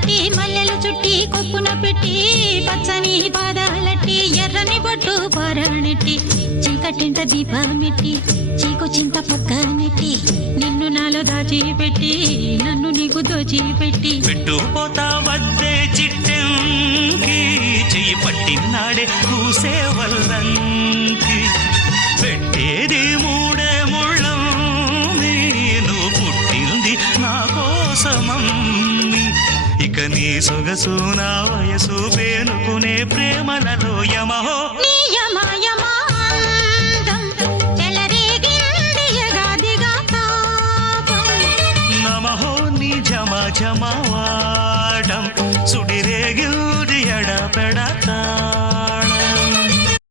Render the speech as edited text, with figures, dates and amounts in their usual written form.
కట్టి మల్లెలు చుట్టి కొప్పున పెట్టి పచ్చని పాదాలట్టి ఎర్రని బొట్టు పారాణెట్టి చీకటింట దీపమెట్టి చీకు చింత పక్క నెట్టి నిన్ను నాలో దాచిపెట్టి నన్ను నీకు దోచిపెట్టి పెట్టుపోతా వద్దే చిట్టంకి చెయ్యి పట్టినాడే కూసే వల్లంకి పెట్టేది మూడే ముళ్ళం నువ్వు పుట్టింది నా కోసమమ్మి ఇక నీ సొగసు నా వయసు పేనుకునే ప్రేమలలో యమహో